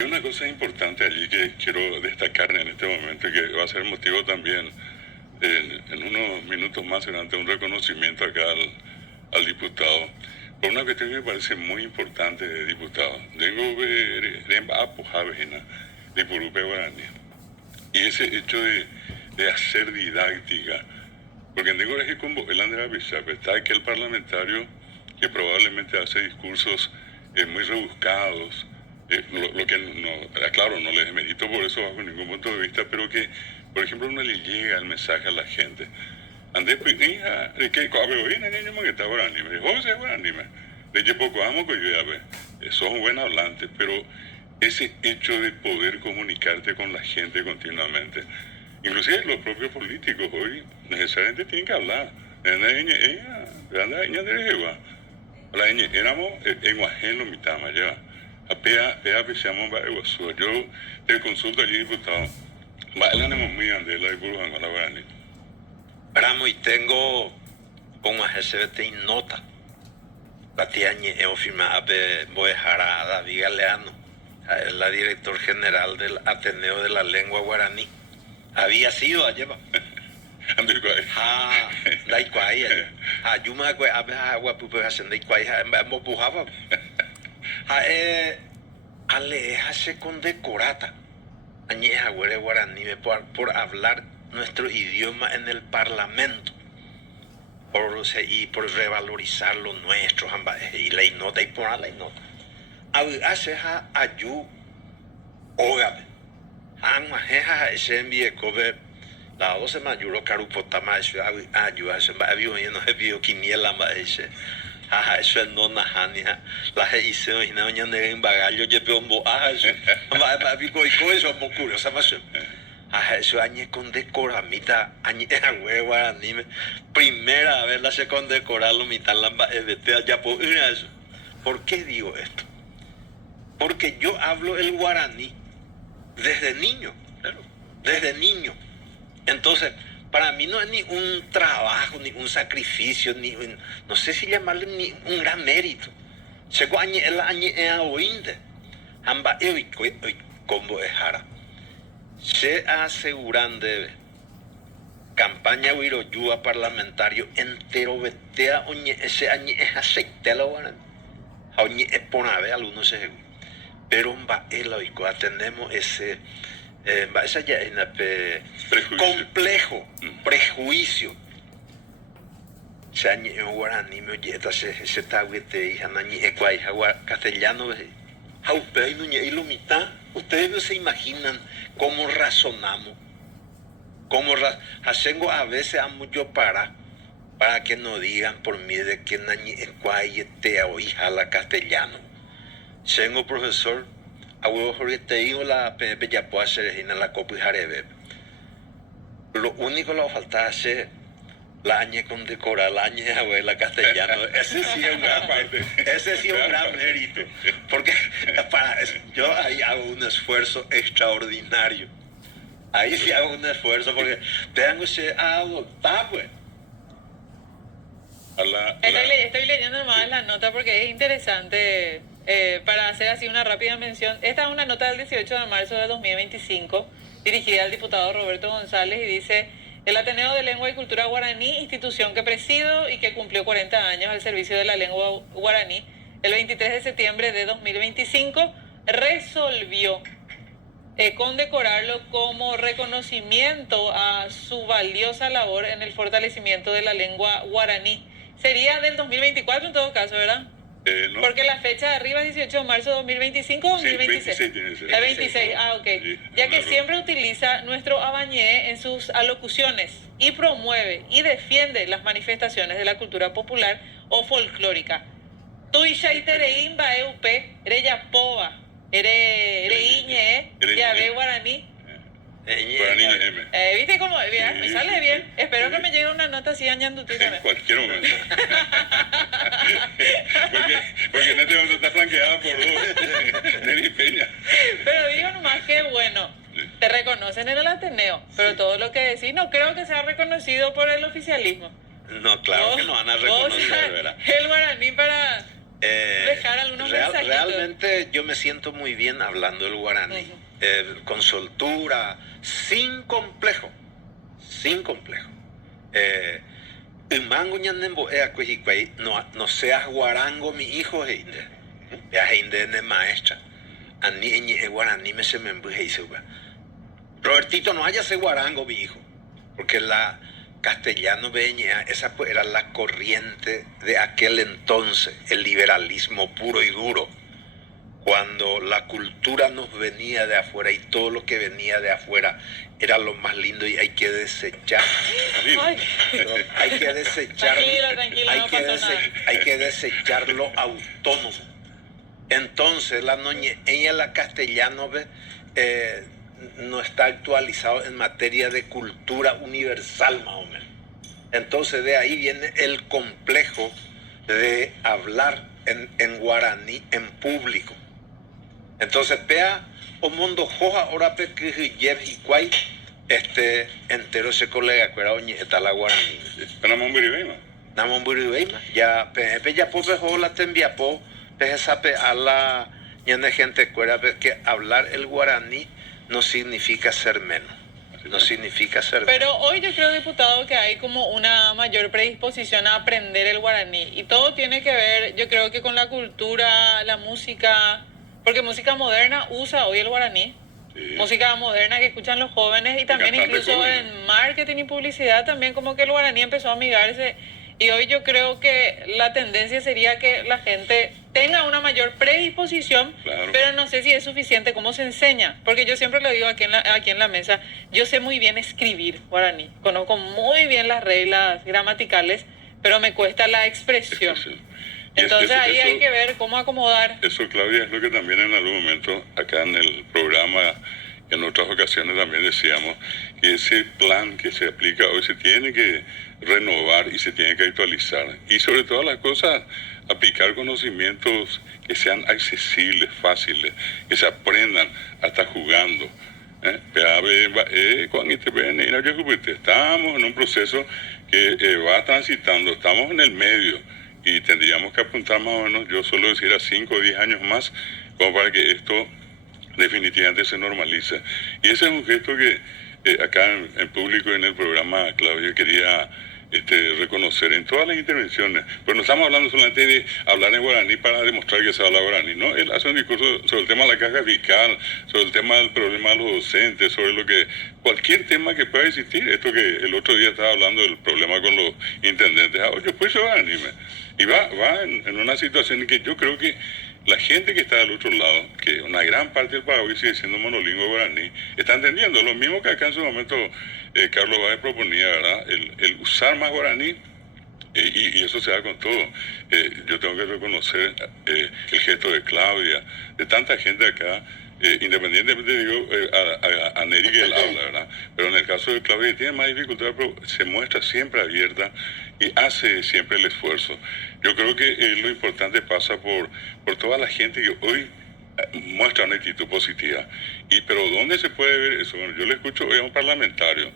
Hay una cosa importante allí que quiero destacar en este momento y que va a ser motivo también en unos minutos más durante un reconocimiento acá al diputado, por una cuestión que me parece muy importante, diputado. Tengo de Purupe Guaraní. Y ese hecho de hacer didáctica, porque tengo que como el Andrea Pizarro, está aquel parlamentario que probablemente hace discursos muy rebuscados, lo que no, claro, no les demerito por eso bajo ningún punto de vista, pero que, por ejemplo, no le llega el mensaje a la gente. Andé pues hija, que coabeoína niño que está guaraní, me dijo, "José guaraní, de que poco amo que yo ya ve, sos buen hablante, pero ese hecho de poder comunicarte con la gente continuamente, inclusive los propios políticos hoy necesariamente tienen que hablar. Éramos en Guajén, lo mitad, ya. Apea pensamos en Iguazú. Yo te consulto allí, diputado. Bailanemos muy grande la de Buruján a la Guaraní. Bramo y tengo como a SBT nota. La tía Ñeo firma a Boejara David Galeano, la director general del Ateneo de la Lengua Guaraní. Había sido ayer. Daikwai. Yuma kwe abe agua pupe hacen daikwai mo bujaba. Ale se condecorata. Añeja guaraní por hablar nuestro idioma en el parlamento. Y por revalorizar lo nuestro, y la nota y por la nota. Hace ayu ogabe. Jeja ese envíe cobe la 12 mayuro carupotama eso ayu hace avión y no he visto quiniela más ese. Eso es no najania. La hice y no ñande en bagallo lleve un boa eso. Va vico y eso muy curioso más. Eso añe condecora mitad añe hueva anime primera vez la se condecora lo mitad la ya por eso. ¿Por qué digo esto? Porque yo hablo el guaraní desde niño, desde niño. Entonces, para mí no es ni un trabajo, ni un sacrificio, no sé si llamarle ni un gran mérito. Sego añe el añe oinde. Amba combo ejara. Se aseguran de campaña Wiroyúa parlamentario entero vetea oñe ese añe es aceite la guaraní. Oñe es ponave algunos se pero va eloico atendemos ese esa ya es complejo prejuicio. Se añe guaraní me oye ese taguete hija nañe ecuai castellano Jaupey Núñez y Lumita, ustedes no se imaginan cómo razonamos, hacemos a veces a mucho para que no digan por mí de que nañi te o hija la castellano. Tengo profesor, a huevo porque te digo la PNP ya puede hacer en la copa y jarebe. Lo único que le falta hacer la añe condecorar la añe abuela castellano. Ese sí es un gran parte. Ese sí es un gran mérito. Porque yo ahí hago un esfuerzo extraordinario. Ahí sí hago un esfuerzo porque tengo que adoptar, pues. Estoy leyendo nomás la nota porque es interesante para hacer así una rápida mención. Esta es una nota del 18 de marzo de 2025 dirigida al diputado Roberto González y dice: el Ateneo de Lengua y Cultura Guaraní, institución que presido y que cumplió 40 años al servicio de la lengua guaraní, el 23 de septiembre de 2025 resolvió condecorarlo como reconocimiento a su valiosa labor en el fortalecimiento de la lengua guaraní. Sería del 2024 en todo caso, ¿verdad? No. Porque la fecha de arriba es 18 de marzo de 2025 o 2026. Sí, 26, el 26, ok. Sí, ya que siempre utiliza nuestro abañé en sus alocuciones y promueve y defiende las manifestaciones de la cultura popular o folclórica. Tuisha y tereimba eupe, ereyapoa, ereiñe, yabe guaraní. ¿Viste cómo? Bien, me sale bien. Espero que me llegue una nota así añandutita. En cualquier momento. porque en este momento está flanqueada por dos. Neri Peña. Pero digo nomás que bueno, te reconocen en el Ateneo, pero todo lo que decís no creo que sea reconocido por el oficialismo. No, claro que no van a reconocer, ¿verdad? El guaraní para Dejar algunos mensajitos. Realmente yo me siento muy bien hablando el guaraní, con soltura, sin complejo, sin complejo. Mango ñanembo no seas guarango mi hijo heinde, heinde ne maestra, ani guaraní me se me Robertito, no haya ese guarango mi hijo, porque la castellano veña, esa pues era la corriente de aquel entonces, el liberalismo puro y duro, cuando la cultura nos venía de afuera y todo lo que venía de afuera era lo más lindo y hay que desechar. Ay. Hay que desechar. Tranquilo, no pasó nada. Hay que desechar lo autónomo. Entonces ella la castellano no está actualizado en materia de cultura universal más o menos. Entonces de ahí viene el complejo de hablar en guaraní en público. Entonces vea o mundo joja ahora pe que lleve y cuay entero ese colega que era oñe está la guaraní. Panamón Biribeima. Namon Buribeima ya pe ya po la tembia po pe sape a la ñane gente cuera que hablar el guaraní no significa ser menos. No significa ser menos. Pero hoy yo creo, diputado, que hay como una mayor predisposición a aprender el guaraní. Y todo tiene que ver, yo creo que con la cultura, la música, porque música moderna usa hoy el guaraní. Sí. Música moderna que escuchan los jóvenes y también Cantante incluso joven. en marketing y publicidad también como que el guaraní empezó a amigarse. Y hoy yo creo que la tendencia sería que la gente tenga una mayor predisposición, Claro. pero no sé si es suficiente cómo se enseña, porque yo siempre lo digo aquí en la mesa, yo sé muy bien escribir guaraní, conozco muy bien las reglas gramaticales, pero me cuesta la expresión. Y Entonces eso- ahí hay eso- que ver cómo acomodar. Eso, Claudia, es lo que también en algún momento acá en el programa, en otras ocasiones también decíamos, que ese plan que se aplica hoy se tiene que renovar y se tiene que actualizar. Y sobre todas las cosas, aplicar conocimientos que sean accesibles, fáciles, que se aprendan hasta jugando. Estamos en un proceso que va transitando, estamos en el medio y tendríamos que apuntar más o menos, yo suelo decir, a 5 o 10 años más, como para que esto definitivamente se normalice. Y ese es un gesto que acá en público en el programa, Claudia, quería reconocer en todas las intervenciones. Pero no estamos hablando solamente de hablar en guaraní para demostrar que se habla guaraní, ¿no? Él hace un discurso sobre el tema de la caja fiscal, sobre el tema del problema de los docentes, sobre lo que cualquier tema que pueda existir. Esto que el otro día estaba hablando del problema con los intendentes. Oye, pues yo anime. Y va en una situación en que yo creo que la gente que está del otro lado, que una gran parte del Paraguay sigue siendo monolingüe guaraní, está entendiendo lo mismo que acá en su momento Carlos Báez proponía, ¿verdad? El usar más guaraní, y eso se da con todo. Yo tengo que reconocer el gesto de Claudia, de tanta gente acá, independientemente, digo, a Neri que él habla, ¿verdad? Pero en el caso de Claudia, que tiene más dificultad, pero se muestra siempre abierta y hace siempre el esfuerzo. Yo creo que lo importante pasa por toda la gente que hoy muestra una actitud positiva. Pero ¿dónde se puede ver eso? Bueno, yo le escucho hoy a un parlamentario,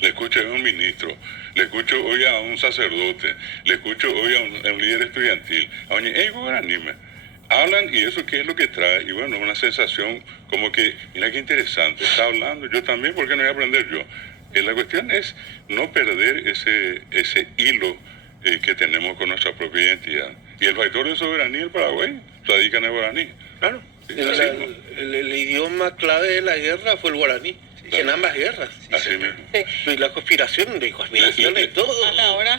le escucho hoy a un ministro, le escucho hoy a un sacerdote, le escucho hoy a un líder estudiantil, a un anime. Hablan y eso qué es lo que trae, y bueno, una sensación como que, mira qué interesante, está hablando, yo también, ¿por qué no voy a aprender yo? La cuestión es no perder ese hilo que tenemos con nuestra propia identidad. Y el factor de soberanía del Paraguay radica en el guaraní. Claro. Sí, El, así el- mismo. el idioma clave de la guerra fue el guaraní. Claro. En ambas guerras. Así mismo. Sí. Y la conspiración, de conspiraciones y todo. A la hora.